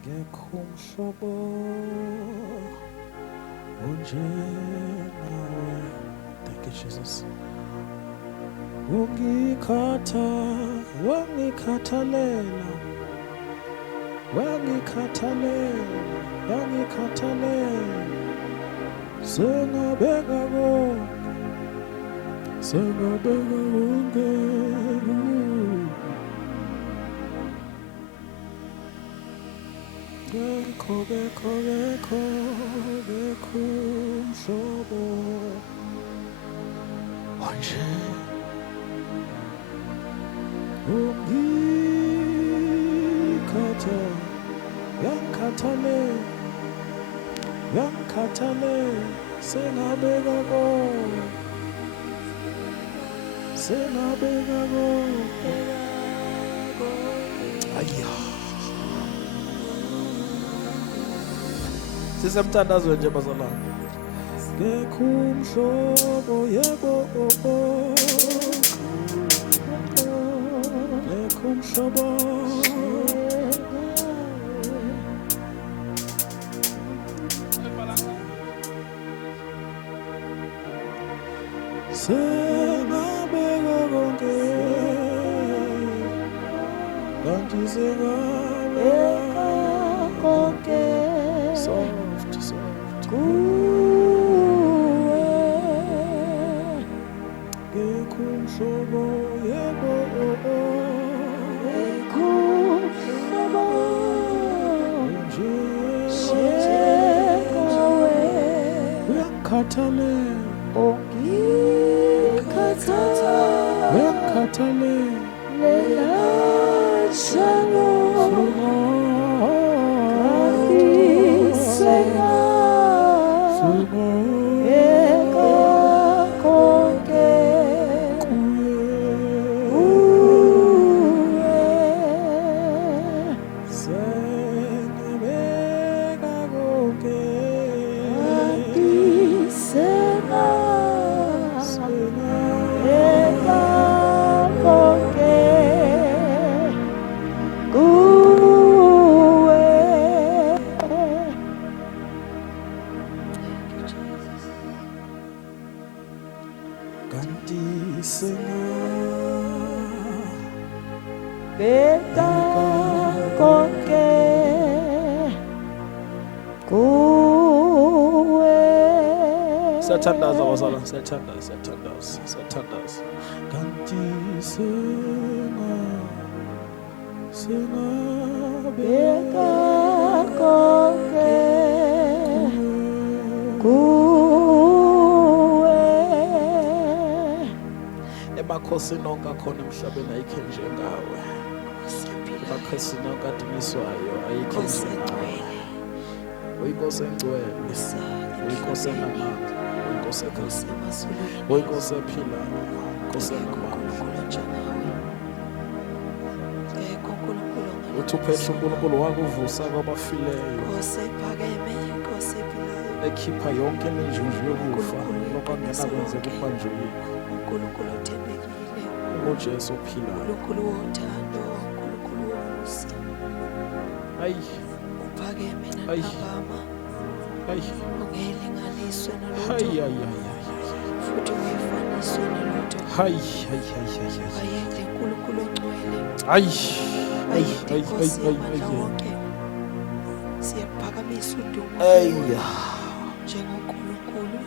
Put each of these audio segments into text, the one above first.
ngekhumhlobo unjenawe. Thank you, Jesus. Wangikhathalela, yangikhathalela, sengabeka konke. Gekho umhlobo onje yangikhathalela, sengabeka konke. Ayya. Sisemthandazweni nje bazalwane. Gekho umhlobo, yebo, gekho umhlobo. Sengabeka konke, kanti sengabeka konke. Soft kuwe, gekho umhlobo, yebo, gekho umhlobo njengawe. Uyangikhathalela, uyangikhathalela njalo. Siyathandaza bazalwane, siyathandaza. Kanti sengabeka konke kuwe. Emakhosini onke akhona emhlabeni ayikho njengawe. Emakhosini onke adunyiswayo ayikho njengawe. Uyinkosi engcwele, uyinkosi enamandla, uyinkosi ekhasayo, uyinkosi ephilayo, uyinkosi enamandla. Uthi uphethe uNkulunkulu wakuvusa kwabafileyo, ekhipha yonke iminjunju yokufa lokwangenakwenzeka ukubanjwe yikho. UJesu ophilayo. Ayi. Ungelinganiswe nalutho futhi ungefaniswe nalutho. Ayekho uNkulunkulu ongcwele. Siyaphakamisa udumo njengoNkulunkulu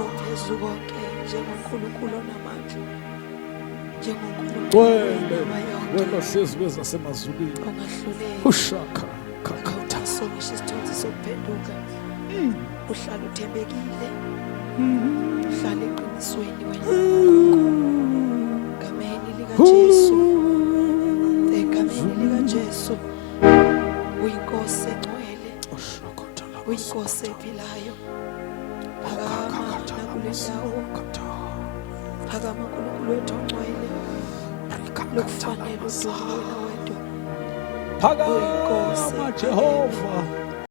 ophezu konke, njengoNkulunkulu onamandla, njengoNkulunkulu wena hlezi kwezasemazulwini ushaka kakatha. Songisho isithunzi sokuphenduka. Uhlala uthembekile, uhlala eqinisweni wena. Ngameni likaJesu, egameni likaJesu. Uyinkosi engcwele, uyinkosi ephilayo. Phakama nakule ndawo, phakama uNkulunkulu wethu ongcwele. Lokufanele udumo wena wedwa. Phakama Jehova.